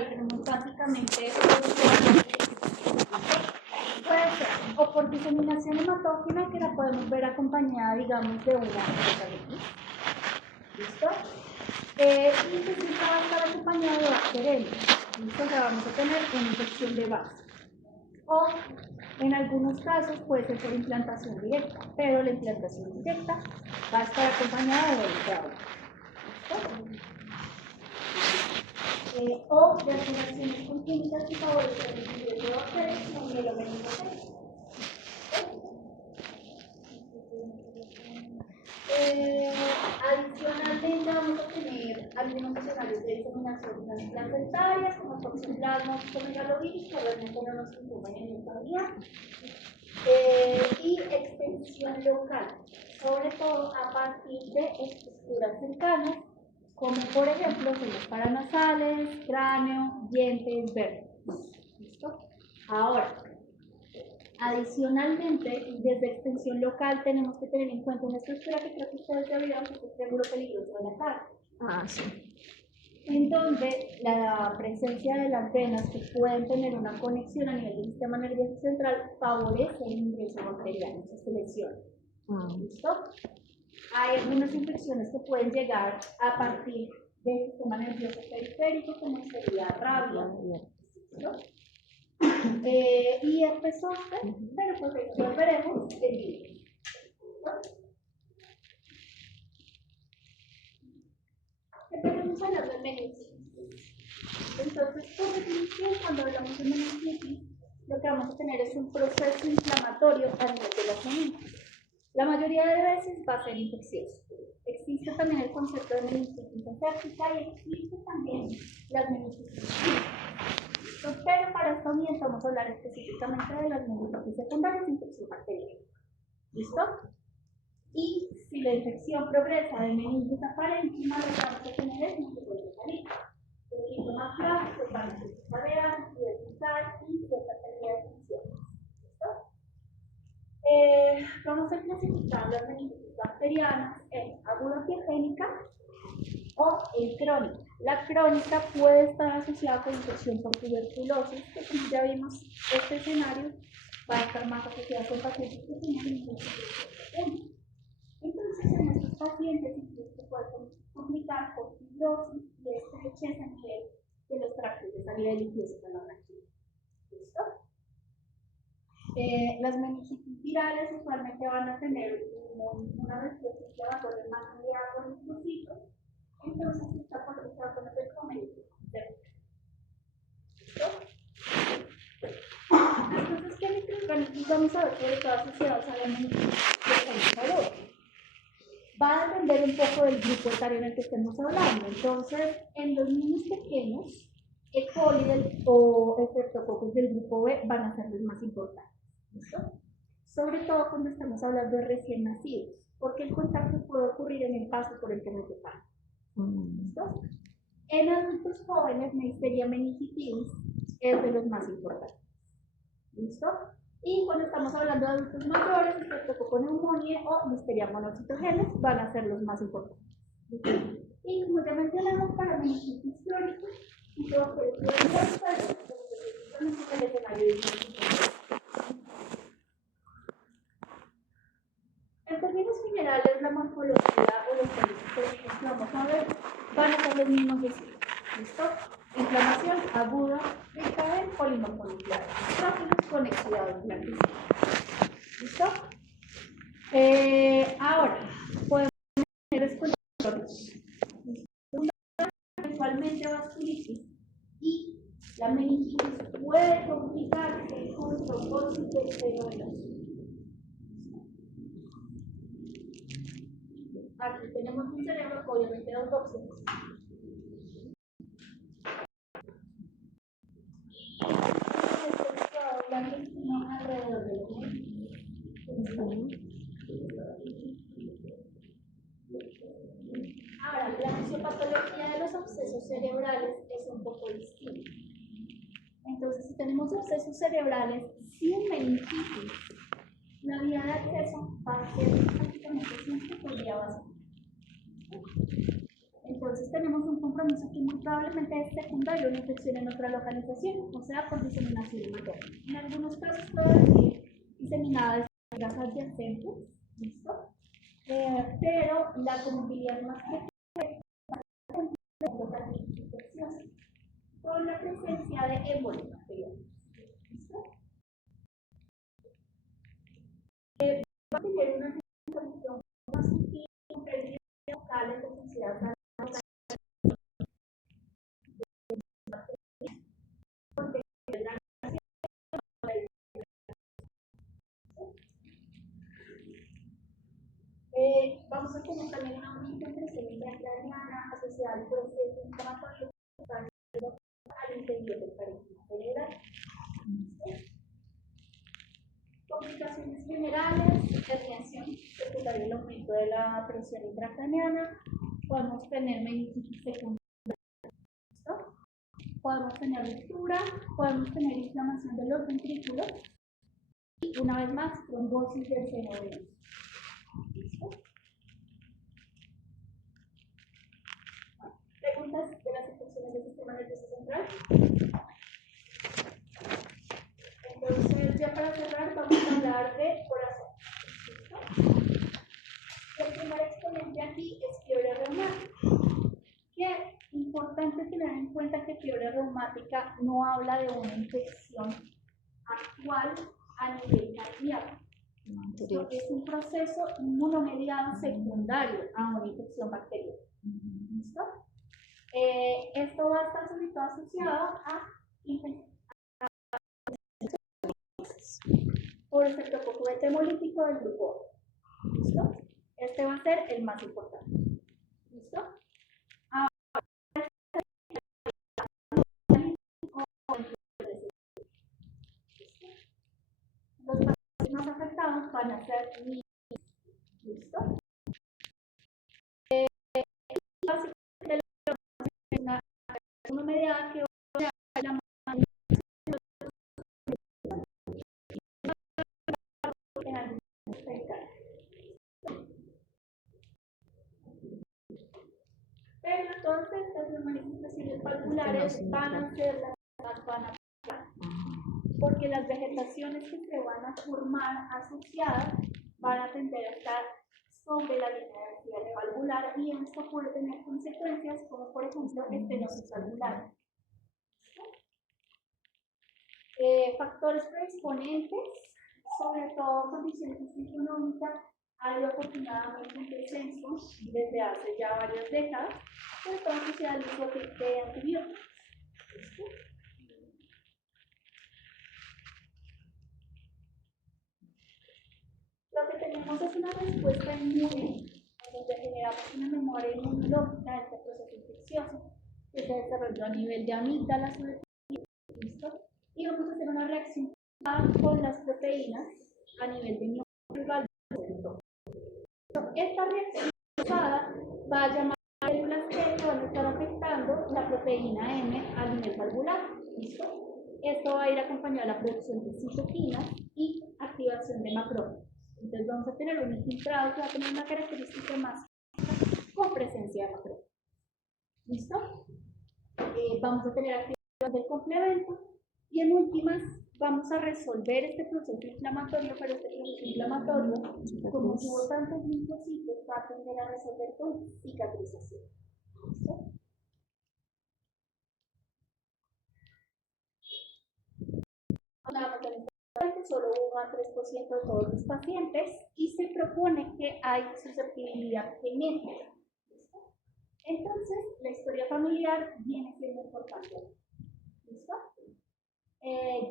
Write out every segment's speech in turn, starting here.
cerebral tenemos básicamente puede ser o por diseminación hematógena, que la podemos ver acompañada, digamos, de una hepatitis. ¿Listo? Y que siempre va a estar acompañado de bacterias. ¿Listo? O sea, vamos a tener una infección de base. O en algunos casos puede ser por implantación directa, pero la implantación directa va a estar acompañada de ultraón. O de alteraciones congénitas que favorecen el ingreso de bacterias como mielomeningocele. Adicionalmente vamos a tener algunos escenarios de diseminación transplacentarias como toxoplasma o megalovirus, que realmente no nos incumben en esta unidad. Y extensión local, sobre todo a partir de estructuras cercanas, como por ejemplo senos paranasales, cráneo, dientes, vértebras. ¿Listo? Ahora, adicionalmente, desde extensión local tenemos que tener en cuenta una estructura que creo que ustedes ya vieron, que es el triángulo peligroso de la cara. Sí. En donde la presencia de las venas que pueden tener una conexión a nivel del sistema nervioso central favorece el ingreso bacteriano, esa selección. ¿Listo? Hay algunas infecciones que pueden llegar a partir del sistema nervioso periférico, como sería rabia. ¿Listo? Y herpes zóster, pero pues esto lo veremos en vídeo. Empecemos a hablar de meningitis. Entonces, por definición, cuando hablamos de meningitis, lo que vamos a tener es un proceso inflamatorio a nivel de las meninges. La mayoría de veces va a ser infeccioso. Existe también el concepto de meningitis aséptica y existe también las meningitis. Pero para esta unidad vamos a hablar específicamente de las meningitis secundarias de infección bacteriana. ¿Listo? Y si la infección progresa de meningitis a parénquima, lo que vamos a tener es mucocefalitis. Los síntomas clásicos van a ser diarrea, acidez bucal y cierta pérdida de función. ¿Listo? Vamos a clasificar las meningitis bacterianas en aguda piogénica o en crónica. La crónica puede estar asociada con infección por tuberculosis, que como ya vimos, este escenario va a estar más asociado con pacientes que tienen infección. Entonces, en estos pacientes incluso se puede complicar por fibrosis y estrechez a nivel de los tractos de salida de líquidos a la reacción. ¿Listo? Las meningitis virales usualmente van a tener una respuesta inflamatoria más de agua en los trocitos, entonces está por con el meningitis. ¿Listo? Entonces, ¿qué microorganismos vamos a ver sobre todo asociados a la meningitis aguda? Va a depender un poco del grupo etario en el que estemos hablando. Entonces, en los niños pequeños, E. coli o Streptococcus del grupo B van a ser los más importantes. ¿Listo? Sobre todo cuando estamos hablando de recién nacidos, porque el contacto puede ocurrir en el paso por el meningococo. ¿Listo? En adultos jóvenes, Neisseria meningitidis es de los más importantes. ¿Listo? Y cuando estamos hablando de adultos mayores, Streptococcus pneumoniae o Listeria monocytogenes van a ser los más importantes. ¿Listo? Y como ya mencionamos, para meningitis crónica, y todo que es el escenario de meningitis. En términos generales, la morfología o los fenotipos que vamos a ver van a ser los mismos de siempre. ¿Listo? Inflamación aguda, rica en polimorfonucleares, próximas con exudados blanquecinos. ¿Listo? Ahora, podemos tener descontrolados. Eventualmente vasculitis y la meningitis puede complicarse con trombosis del seno venoso. Aquí tenemos un cerebro obviamente autóxico. Alrededor de los Ahora, la fisiopatología de los abscesos cerebrales es un poco distinta. Entonces, si tenemos abscesos cerebrales sin meningitis, la vía de acceso va a ser prácticamente siempre por vía vascular. Entonces, tenemos un compromiso que muy probablemente es secundario a una infección en otra localización, o sea, por diseminación materna. En algunos casos puede decir diseminada de células adyacentes, ¿listo? Pero la comorbilidad es más que infecciosa, con la presencia de ébola bacteriana. ¿Listo? Va a tener una situación más sutil, con pérdidas locales de sociedad. Vamos a tener también una única impresión intracraniana asociada al proceso inflamatorio al interior del parénquima cerebral. Complicaciones generales, herniación secundaria al aumento de la presión intracraniana, podemos tener meningitis secundaria, podemos tener ruptura, podemos tener inflamación de los ventrículos y una vez más trombosis del seno venoso. ¿Preguntas de las infecciones del sistema nervioso central? Entonces, ya para cerrar, vamos a hablar de corazón. El primer exponente aquí es fiebre reumática. Que es importante tener en cuenta que fiebre reumática no habla de una infección actual a nivel cardíaco. Es un proceso inmunomediado secundario a una infección bacteriana. ¿Listo? Esto va a estar sobre todo asociado a infecciones por el estreptococo hemolítico del grupo A. ¿Listo? Este va a ser el más importante. ¿Listo? Los pacientes más afectados van a ser niños. ¿Listo? Básicamente la inmunomediada que pero entonces las manifestaciones valvulares van a ser las más van a pasar, porque las vegetaciones que se van a formar asociadas van a tender a estar sobre la línea de cierre valvular y esto puede tener consecuencias como por ejemplo estenosis valvular. Factores predisponentes, sobre todo condiciones económicas, hay afortunadamente un descenso desde hace ya varias décadas, entonces se da el uso de antibióticos. Lo que tenemos es una respuesta inmune, donde generamos una memoria inmunológica de este proceso infeccioso que se desarrolló a nivel de amígdalas, ¿listo? Y vamos a hacer una reacción con las proteínas a nivel de neuronal. Esta reacción va a llamar a células que van a estar afectando la proteína M a nivel valvular. ¿Listo? Esto va a ir acompañado de la producción de citoquinas y activación de macrófagos. Entonces vamos a tener un infiltrado que va a tener una característica más con presencia de macrófagos. ¿Listo? Vamos a tener activación del complemento y en últimas vamos a resolver este proceso inflamatorio, pero este proceso inflamatorio, como tuvo tantos linfocitos, va a tender a resolver con cicatrización. ¿Listo? Hablamos del solo 1 a 3% de todos los pacientes y se propone que hay susceptibilidad genética. ¿Listo? Entonces, la historia familiar viene siendo importante. ¿Listo?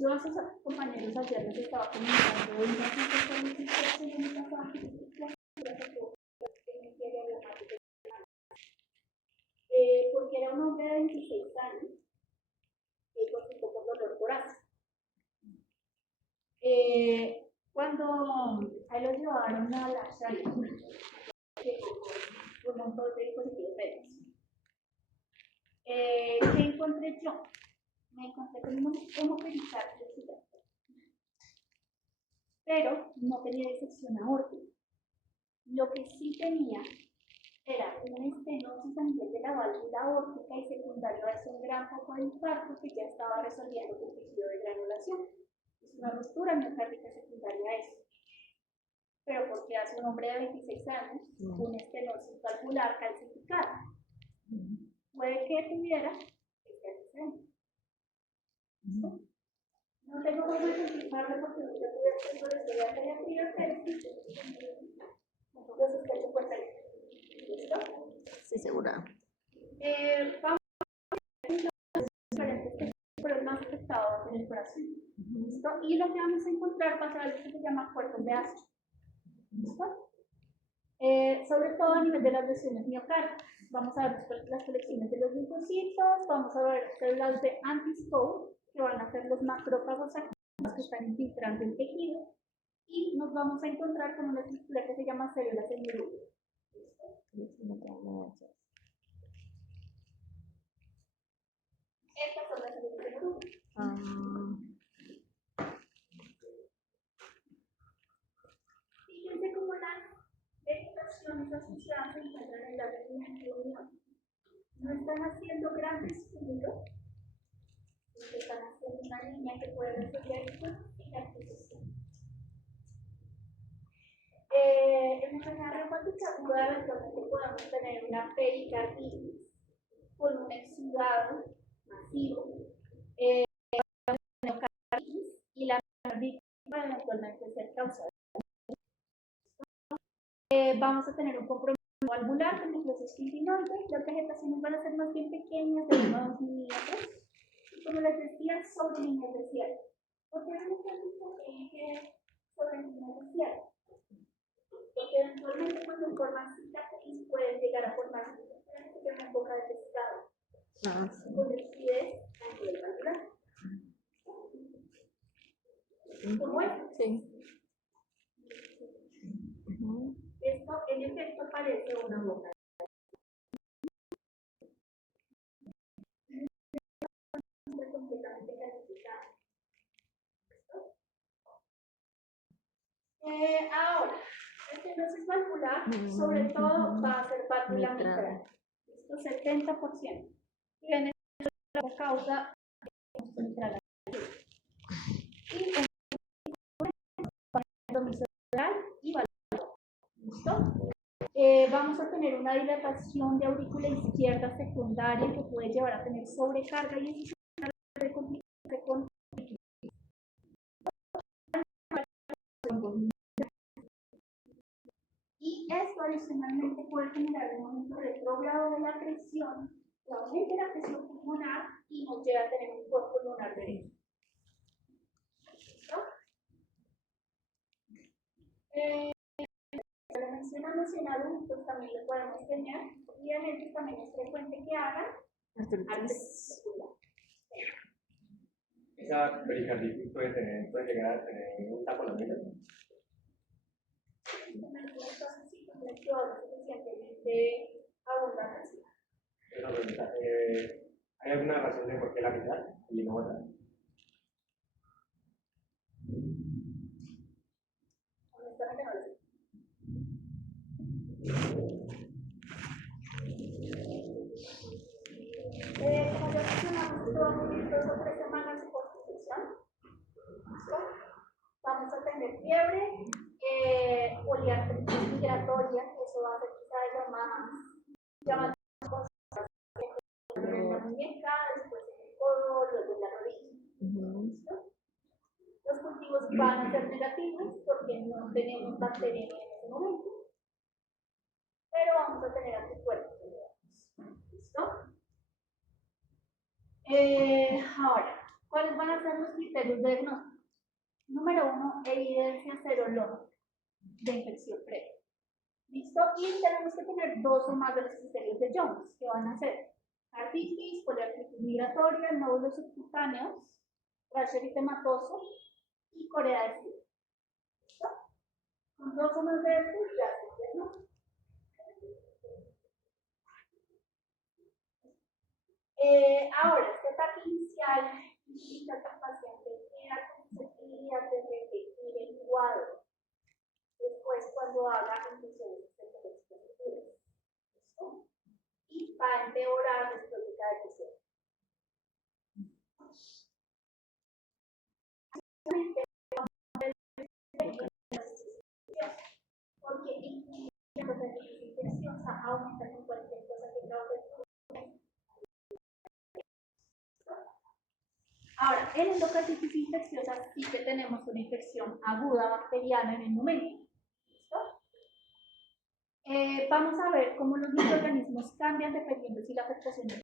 Yo a sus compañeros ayer les estaba comentando una situación en mi casa porque era un hombre de 26 años que consultó por dolor torácico. Cuando a él lo llevaron a la Shari, un montón de dispositivos médicos, ¿qué encontré yo? Me encontré con un hemopericardio gigante, pero no tenía disección aórtica. Lo que sí tenía era una estenosis a nivel de la válvula aórtica y secundario a eso un gran foco de infarto que ya estaba resolviendo con tejido de granulación. Es una ruptura miocárdica secundaria a eso. Pero porque hace un hombre de 26 años una estenosis valvular calcificada. Puede que tuviera este antecedente. No tengo cómo identificarlo porque no tengo la historia de la fría, pero entonces usted se puede salir. ¿Listo? Sí, segura. Vamos a ver diferentes, pero el más afectado en el corazón. ¿Listo? Y lo que vamos a encontrar va a ser algo que se llama cuerpos de Astro. ¿Listo? Sobre todo a nivel de las lesiones miocárdicas. Vamos a ver las colecciones de los linfocitos, vamos a ver células de anti-SCO, que van a ser los macrófagos activos que están infiltrando el tejido, y nos vamos a encontrar con una estructura que se llama células en grupo. Estas son las células en grupo. Fíjense cómo las vegetaciones asociadas se encuentran en la línea de unión. No están haciendo grandes cúmulos, están haciendo una línea que puede resolver y la exposición. En enfermedad reumática aguda eventualmente podemos tener una pericarditis con un exudado masivo, miocarditis, y la miocarditis puede eventualmente ser causada. Vamos a tener un compromiso valvular con necrosis fibrinoide. Las vegetaciones van a ser más bien pequeñas, de 1 a 2 milímetros. Y como les decía, sobre líneas de cierre. ¿Por qué es importante que sobre líneas de cierre? Porque eventualmente cuando forman cicatriz pueden llegar a formar una boca de pescado. Con rigidez a nivel valvular. ¿Cómo es? Sí. Esto en efecto parece una boca. Completamente calificada. Ahora, estenosis valvular, sobre todo, va a ser válvula mitral. Esto 70%. Y en la causa mitral. Y en compromiso mitral y valvular. ¿Listo? Vamos a tener una dilatación de aurícula izquierda secundaria que puede llevar a tener sobrecarga y eso puede complicarse con y esto adicionalmente puede generar un aumento retrógrado de la presión, que aumente la presión pulmonar y nos lleva a tener un cuerpo pulmonar derecho. ¿Listo? Lo mencionamos en adultos, también lo podemos tener, y en ellos también es frecuente que hagan artritis muscular. Esa pericarditis puede llegar a tener un taponamiento. Entonces, sí, con el cloro suficientemente abundante. ¿Hay alguna razón de por qué la mitad y no otra? Honestamente, no lo sé. Como ya mencionamos, son 2 o 3 semanas de post-infección. Vamos a tener fiebre, poliartritis migratoria, eso va a ser quizá lo más llamativo en la muñeca, después en el codo, luego en la rodilla. Los cultivos van a ser negativos porque no tenemos bacteria en ese momento, pero vamos a tener anticuerpos. ¿Listo? Ahora, ¿cuáles van a ser los criterios de diagnóstico? Número 1, evidencia serológica de infección previa. ¿Listo? Y tenemos que tener 2 o más de los criterios de Jones, que van a ser artritis, poliartritis migratoria, nódulos subcutáneos, rash eritematoso y corea de Silva. ¿Listo? Con 2 o más de estos ya se diagnóstico. Ahora, este ataque inicial indica que el paciente queda con sequía de repetir el cuadro después cuando haga infusiones de estructuras. endocardititis infecciosa aumenta con cualquier cosa que cause. Ahora, en endocarditis infecciosa sí que tenemos una infección aguda bacteriana en el momento. ¿Listo? Vamos a ver cómo los microorganismos cambian dependiendo si la afectación es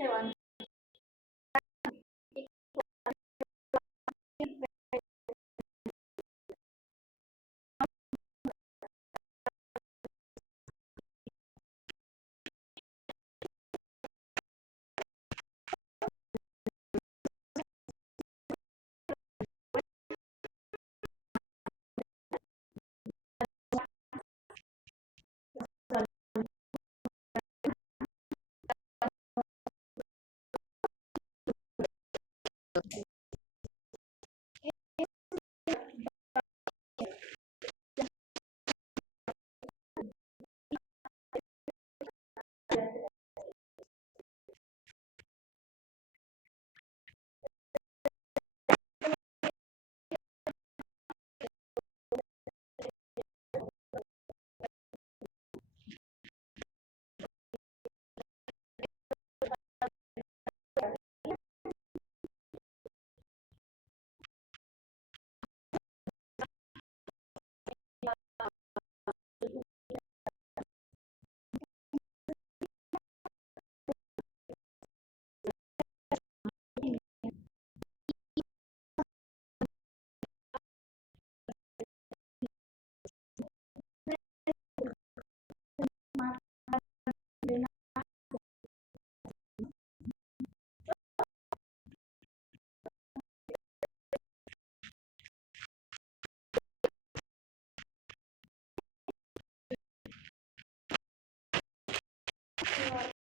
se van Kaya